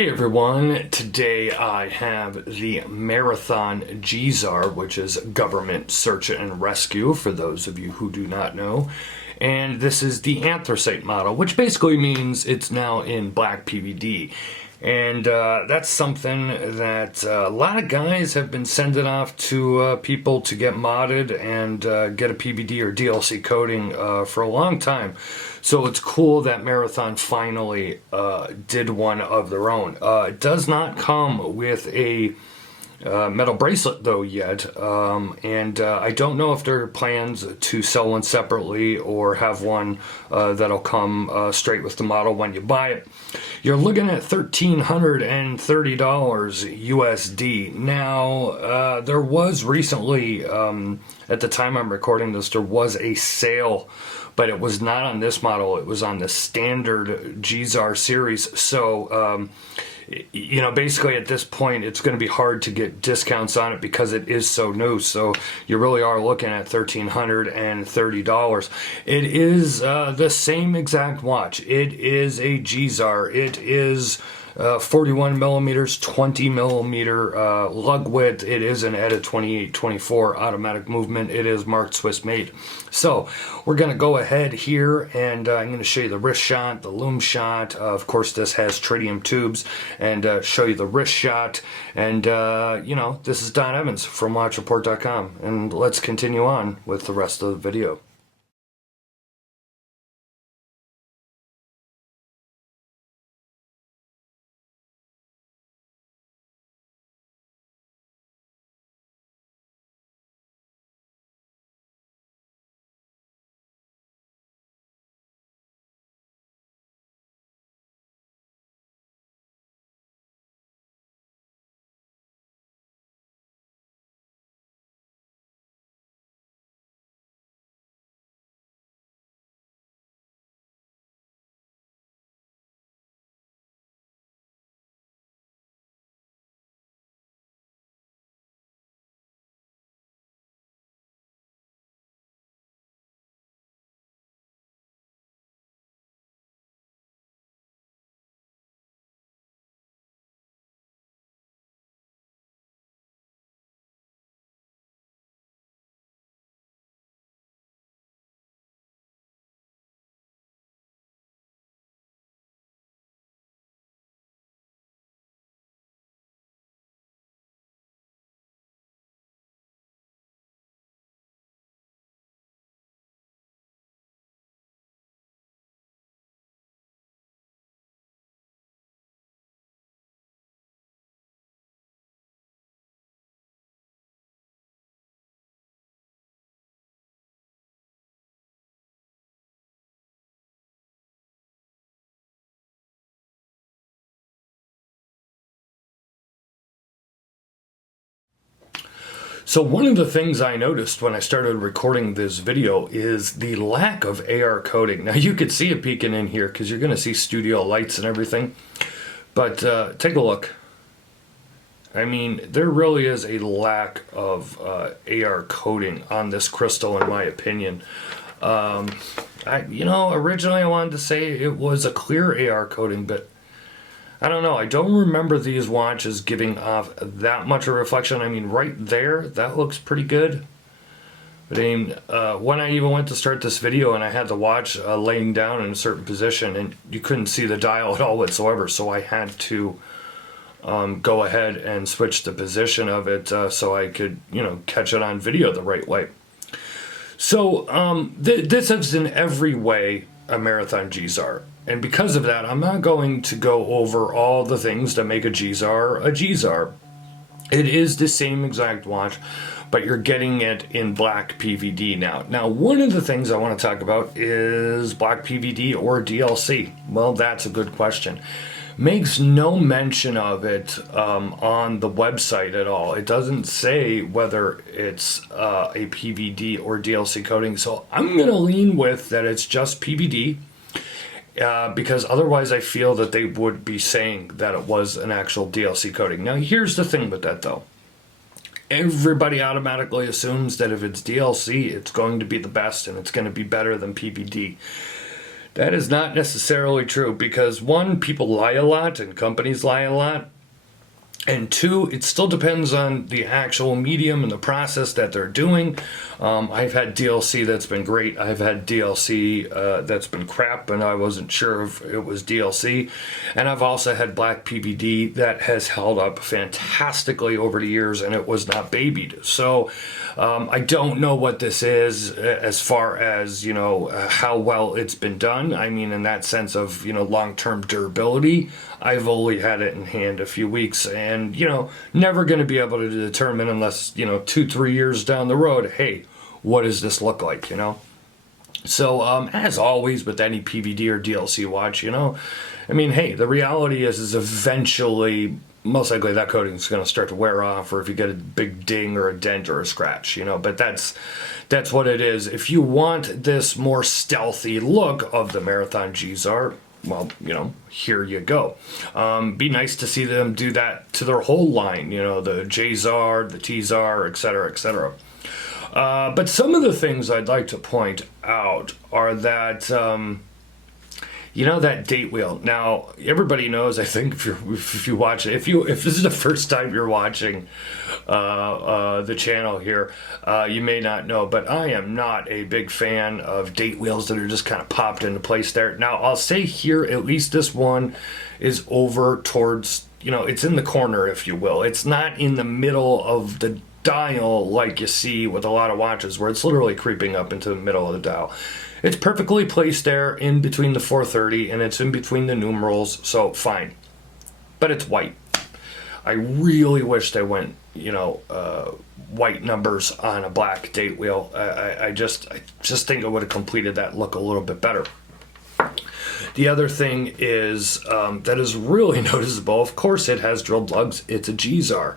Hey everyone, today I have the Marathon Gsar, which is Government Search and Rescue, for those of you who do not know. And this is the Anthracite model, which basically means it's now in black PVD. And that's something that a lot of guys have been sending off to people to get modded and get a PVD or DLC coating for a long time. So it's cool that Marathon finally did one of their own. It does not come with a metal bracelet though yet, and I don't know if there are plans to sell one separately or have one that'll come straight with the model when you buy it. You're looking at $1,330 USD. Now, there was recently, at the time I'm recording this, there was a sale, but it was not on this model. It was on the standard Gsar series. So, you know, basically at this point, it's going to be hard to get discounts on it because it is so new. So you really are looking at $1,330. It is the same exact watch. It is a Gsar. It is 41 millimeters, 20 millimeter lug width. It is an ETA 2824 automatic movement. It is marked Swiss made. So we're going to go ahead here and I'm going to show you the wrist shot, the loom shot. Of course, this has tritium tubes, and show you the wrist shot. And, you know, this is Don Evans from WatchReport.com. And let's continue on with the rest of the video. So one of the things I noticed when I started recording this video is the lack of AR coating. Now you could see it peeking in here because you're going to see studio lights and everything. But take a look. I mean, there really is a lack of AR coating on this crystal, in my opinion. Originally I wanted to say it was a clear AR coating, but I don't know. I don't remember these watches giving off that much of a reflection. I mean, right there, that looks pretty good. But I mean, when I even went to start this video and I had the watch laying down in a certain position and you couldn't see the dial at all whatsoever, so I had to go ahead and switch the position of it so I could, you know, catch it on video the right way. So this is in every way a Marathon Gsar. And because of that, I'm not going to go over all the things that make a Gsar a Gsar. It is the same exact watch, but you're getting it in black PVD now. Now, one of the things I want to talk about is black PVD or DLC. Well, that's a good question. Makes no mention of it on the website at all. It doesn't say whether it's a PVD or DLC coating, so I'm going to lean with that it's just PVD. Because otherwise I feel that they would be saying that it was an actual DLC coating. Now here's the thing with that though. Everybody automatically assumes that if it's DLC, it's going to be the best and it's going to be better than PVD. That is not necessarily true because one, people lie a lot and companies lie a lot. And two, it still depends on the actual medium and the process that they're doing. I've had DLC that's been great. I've had DLC that's been crap, and I wasn't sure if it was DLC. And I've also had black PVD that has held up fantastically over the years, and it was not babied. So I don't know what this is as far as, you know, how well it's been done. I mean, in that sense of, you know, long-term durability. I've only had it in hand a few weeks, and, you know, never going to be able to determine unless, you know, 2-3 years down the road, hey, what does this look like, you know? So, as always with any PVD or DLC watch, you know, I mean, hey, the reality is eventually, most likely that coating is going to start to wear off, or if you get a big ding or a dent or a scratch, you know, but that's what it is. If you want this more stealthy look of the Marathon Gsar, well, you know, here you go. Be nice to see them do that to their whole line, you know, the Gsar, the Tzar, etc., etc. But some of the things I'd like to point out are that, you know, that date wheel. Now, everybody knows, I think, if you watch it, if this is the first time you're watching the channel here, you may not know, but I am not a big fan of date wheels that are just kind of popped into place there. Now, I'll say here, at least this one is over towards, you know, it's in the corner, if you will. It's not in the middle of the dial like you see with a lot of watches, where it's literally creeping up into the middle of the dial. It's perfectly placed there in between the 430, and it's in between the numerals, so fine. But it's white. I really wish they went, you know, white numbers on a black date wheel. I just think it would have completed that look a little bit better. The other thing is that is really noticeable. Of course, it has drilled lugs. It's a Gsar.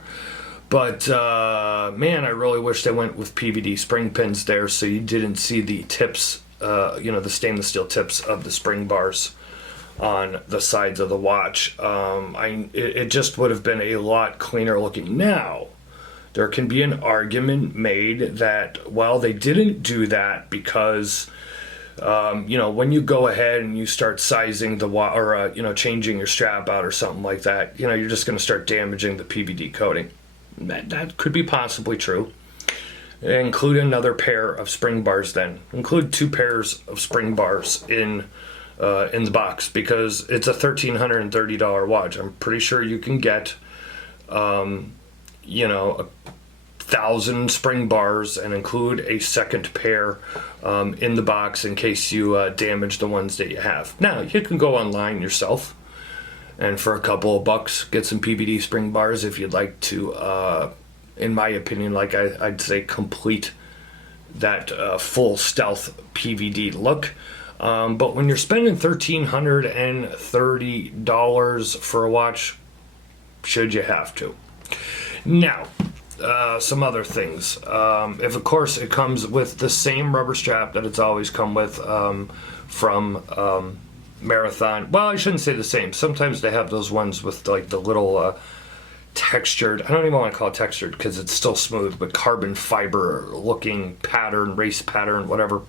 But, man, I really wish they went with PVD spring pins there so you didn't see the tips, you know, the stainless steel tips of the spring bars on the sides of the watch. It just would have been a lot cleaner looking. Now, there can be an argument made that, well, they didn't do that because, you know, when you go ahead and you start sizing the watch, or, you know, changing your strap out or something like that, you know, you're just going to start damaging the PVD coating. That could be possibly true. Include another pair of spring bars then. Include 2 pairs of spring bars in the box, because it's a $1,330 watch. I'm pretty sure you can get, you know, 1,000 spring bars and include a second pair in the box in case you damage the ones that you have. Now, you can go online yourself and for a couple of bucks get some PVD spring bars if you'd like to, in my opinion, like I'd say, complete that full stealth PVD look. But when you're spending $1,330 for a watch, should you have to? Now, some other things. If, of course, it comes with the same rubber strap that it's always come with from Marathon. Well, I shouldn't say the same. Sometimes they have those ones with like the little textured, I don't even want to call it textured because it's still smooth, but carbon fiber looking pattern, race pattern, whatever.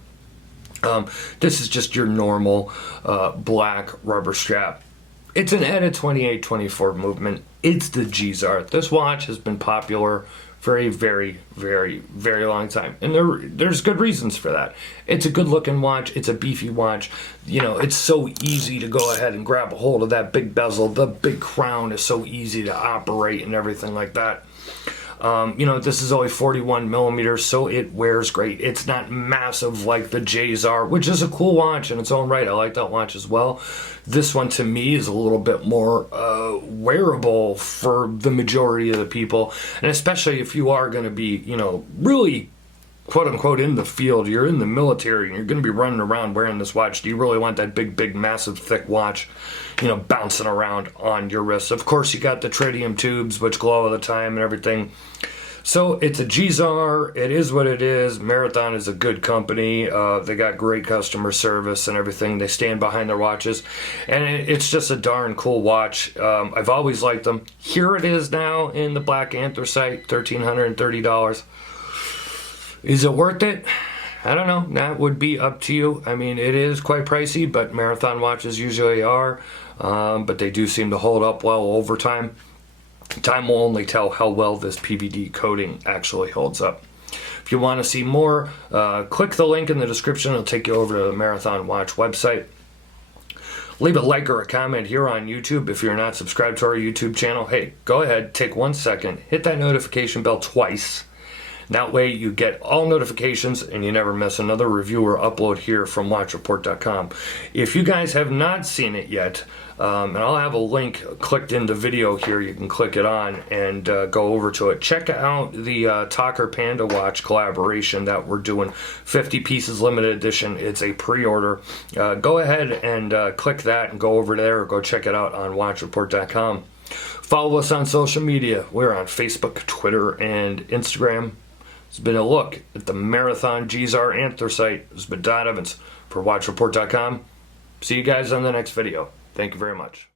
This is just your normal black rubber strap. It's an ETA 2824 movement. It's the Gsar. This watch has been popular for a very, very, very long time. And there's good reasons for that. It's a good looking watch. It's a beefy watch. You know, it's so easy to go ahead and grab a hold of that big bezel. The big crown is so easy to operate and everything like that. You know, this is only 41 millimeters, so it wears great. It's not massive like the Gsar, which is a cool watch in its own right. I like that watch as well. This one, to me, is a little bit more wearable for the majority of the people, and especially if you are going to be, you know, really quote-unquote in the field, you're in the military, and you're going to be running around wearing this watch. Do you really want that big, massive, thick watch, you know, bouncing around on your wrists? Of course, you got the tritium tubes, which glow all the time and everything. So it's a Gsar. It is what it is. Marathon is a good company. They got great customer service and everything. They stand behind their watches. And it's just a darn cool watch. I've always liked them. Here it is now in the black anthracite, $1,330. Is it worth it? I don't know. That would be up to you. I mean, it is quite pricey, but marathon watches usually are. But they do seem to hold up well over time. Time will only tell how well this PVD coating actually holds up. If you want to see more, click the link in the description. It'll take you over to the Marathon Watch website. Leave a like or a comment here on YouTube. If you're not subscribed to our YouTube channel, hey, go ahead, take 1 second, hit that notification bell twice. That way you get all notifications and you never miss another review or upload here from watchreport.com. If you guys have not seen it yet, and I'll have a link clicked in the video here, you can click it on and go over to it. Check out the Talker Panda watch collaboration that we're doing, 50 pieces limited edition. It's a pre-order. Go ahead and click that and go over there or go check it out on watchreport.com. Follow us on social media. We're on Facebook, Twitter, and Instagram. It's been a look at the Marathon Gsar Anthracite. This has been Don Evans for watchreport.com. See you guys on the next video. Thank you very much.